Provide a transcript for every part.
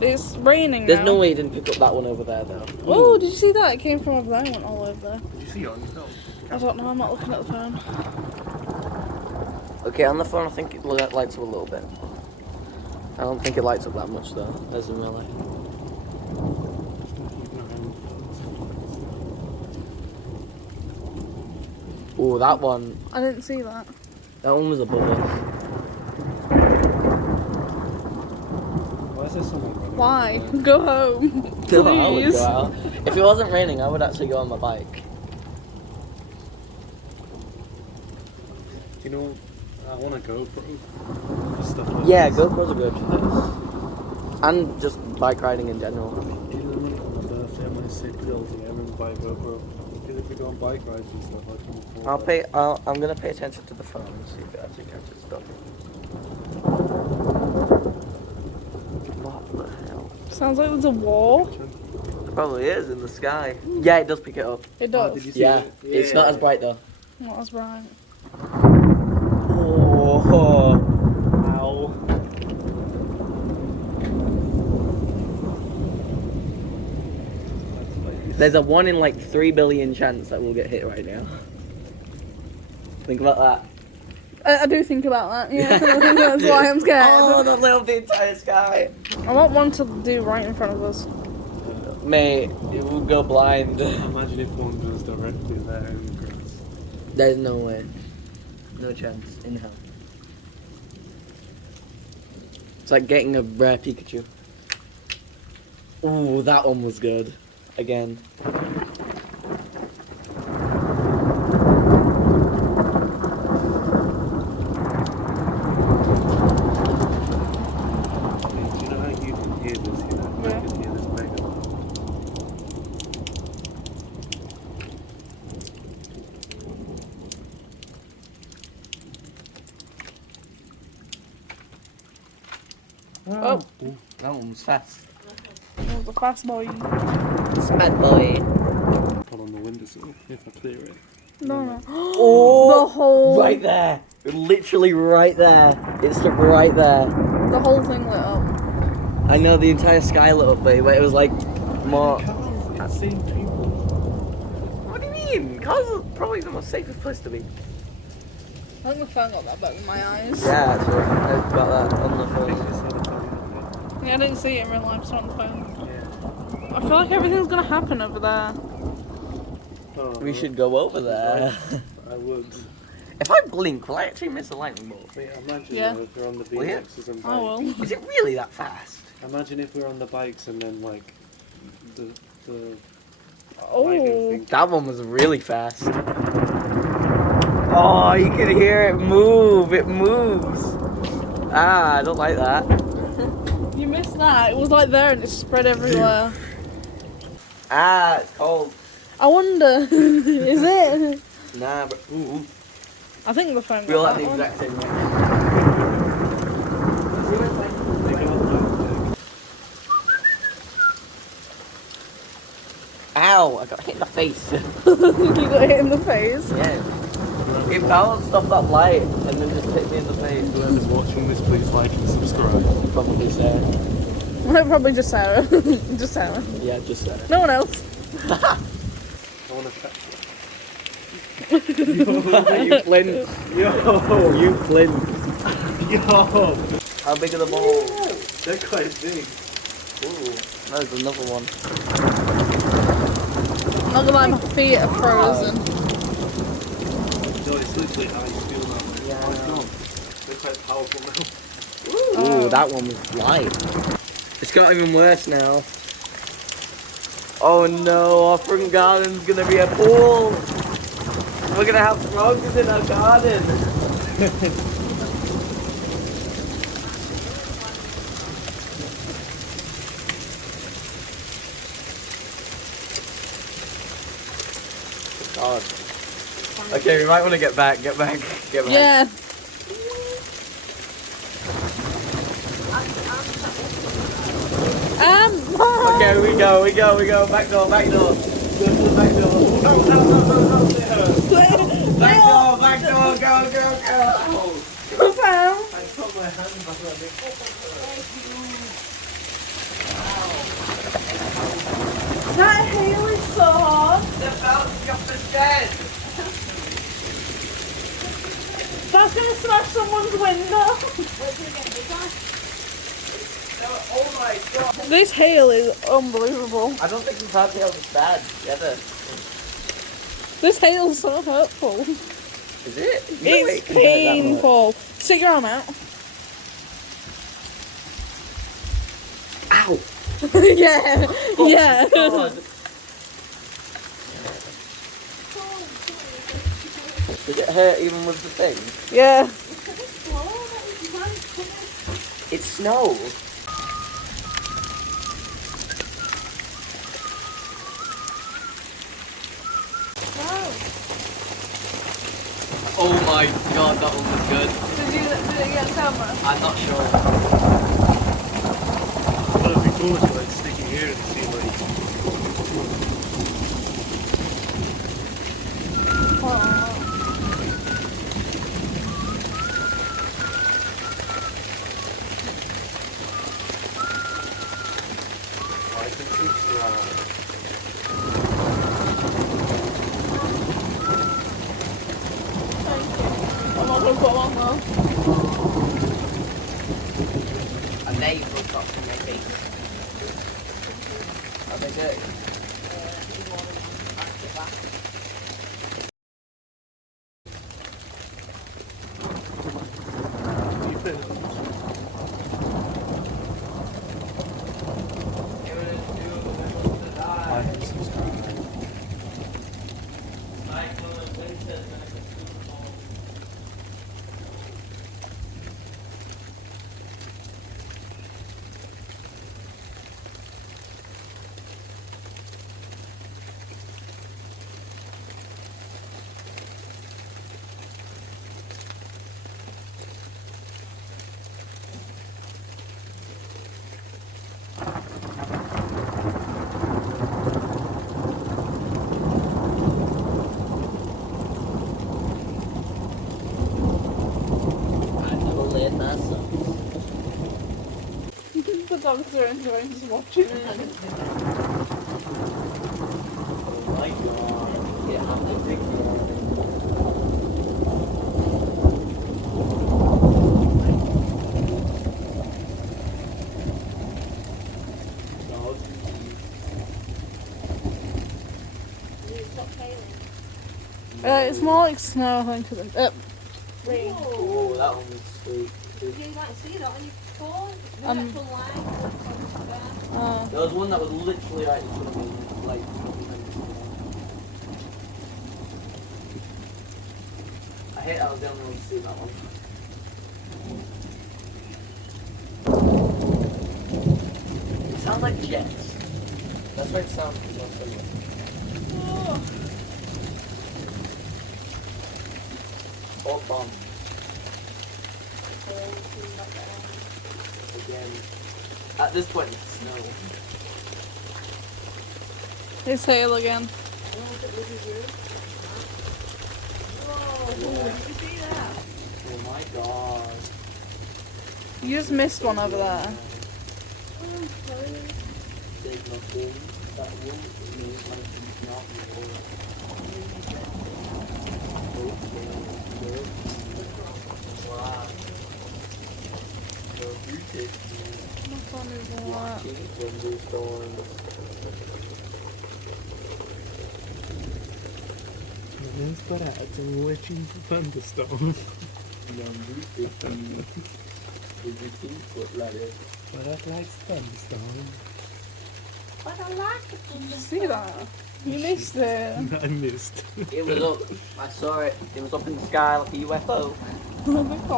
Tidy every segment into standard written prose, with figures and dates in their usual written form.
It's raining There's now. no way you didn't pick up that one over there, though. Oh, did you see that? It came from over there and went all over there. Did you see it on your film? I don't know, I'm not looking at the phone. Okay, on the phone, I think it lights up a little bit. I don't think it lights up that much, though, as in real life. Oh, that one. I didn't see that. That one was above us. Why is there someone running? Why? Go home. No, I would Please. go out. If it wasn't raining, I would actually go on my bike. You know, I want a GoPro for stuff like Yeah, this. GoPros are good for this. And just bike riding in general. Even on my birthday, I'm gonna sit guilty. I'm gonna buy a GoPro. Because if we go on bike rides and stuff, I can afford I'm gonna pay attention to the phone and see if it actually catches stuff. What the hell? Sounds like there's a war. It probably is in the sky. Yeah, it does pick it up. It Oh, does. did you see Yeah, it? it's not as bright though. Not as bright. Oh, Ow. there's a 1 in like 3 billion chance that we'll get hit right now. Think about that. I do think about that, yeah. That's why I'm scared. Oh, that lit up the entire sky. I want one to do right in front of us. Mate, it will go blind. Imagine if one goes directly there in the grass. There's no way. No chance in hell. It's like getting a rare Pikachu. Ooh, that one was good. Again. Do you know how you can hear this here? I Yeah. can hear this mega loud. Oh, That one was fast. that was a fast boy. Bad boy. Put on the windowsill if I clear it. No. Oh, The whole right there. Literally right there. It stuck right there. The whole thing lit up. I know the entire sky lit up, but it was like more. It's seeing people. What do you mean? Cars are probably the most safest place to be. I think the phone got that back in my eyes. Yeah, actually, I got that on the phone. Yeah, I didn't see it in real life, so on the phone. Yeah. I feel like everything's gonna happen over there. Oh, We should go over there. I would. If I blink, will I actually miss a lightning bolt? Wait, imagine Yeah. though, if we're on the Will you? BMXs and bikes. I will. Is it really that fast? Imagine if we're on the bikes and then like the lightning Oh. thing. That one was really fast. Oh, you can hear it move. It moves. Ah, I don't like that. You missed that. It was like there and it spread everywhere. Ah, it's cold. I wonder, is it? Nah, but ooh, I think the phone we all got had that the one. exact same reaction. Ow! I got hit in the face. You got hit in the face. Yeah. It balanced off that light and then just hit me in the face. Whoever's watching this, please like and subscribe. Probably Sarah. Well, probably just Sarah. Just Sarah. Yeah, just Sarah. No one else. I want to catch it. You flint. Yo! You flint. Yo! How big are the balls? They're quite big. Ooh, there's another one. I'm not gonna lie, my feet are frozen. No, it's literally how you feel now. Yeah. Oh, it's not. They're quite powerful now. Ooh, that one was light. It's got even worse now. Oh no, our front garden's gonna be a pool. We're gonna have frogs in our garden. God. Okay, we might want to get back. Yeah. Okay, we go. Back door. Go to the back door. No. Back door, go. Profound. I put my hand back on it. Jasper's dead! That's gonna smash someone's window. Oh my god! This hail is unbelievable. I don't think we've had hail this bad ever. This hail is so hurtful. Is it? It's painful. Stick your arm out. Ow! Yeah, yeah. God. Does it hurt even with the thing? Yeah. It's snow. Oh my god, that one was good. Did it get on camera? I'm not sure. What if we told you, like, sticking here and see, like... I can subscribe. I'm not gonna put one though. And there you put up in their face. How'd they do? Keep it. I can subscribe. The dogs are enjoying just watching it. Oh my god. Yeah, I'm the big one. It's more like snow, I think. Rain. Oh, that one was sweet. You like see that on your phone? The Um, actual line. There was one that was literally right in front of me, like, I hate I was the only one to see that one. It sounds like jets. That's why it sounds more similar. Or bomb. Again. At this point, it's snow. It's hail again. Whoa, did you see that? Oh my god. You just missed one over there. There's nothing that will make my feet not more. Wow. No beauty. My phone is what? Watching thunderstorms. Inspirato watching thunderstorm. Number 15. Did you think what that is? But I like thunderstorm. But I like it. Did you see that? You missed it. I missed. It was up. I saw it. It was up in the sky like a UFO. I can't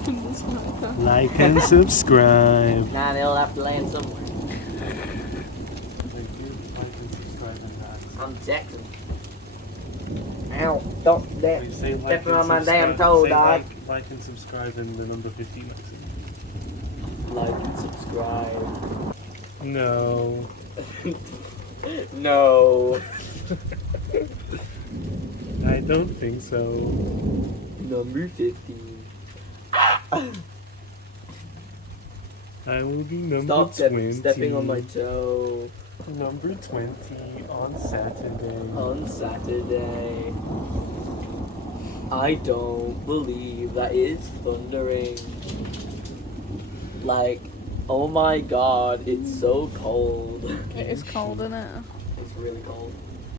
open this one. Like and subscribe. Nah, they'll have to land somewhere. Thank you. Like and subscribe and that. I'm Texan. Ow, don't step. Please say like Stepping and on my subscribe. damn toe, Say dog. like and subscribe and the number 15 next to it. Like and subscribe. No. No. I don't think so. Number 15. I will be number Stop 20. stepping on my toe. Number 20 on Saturday. On Saturday. I don't believe that it's thundering. Like, oh my god, it's so cold. It is cold, isn't it? It's really cold.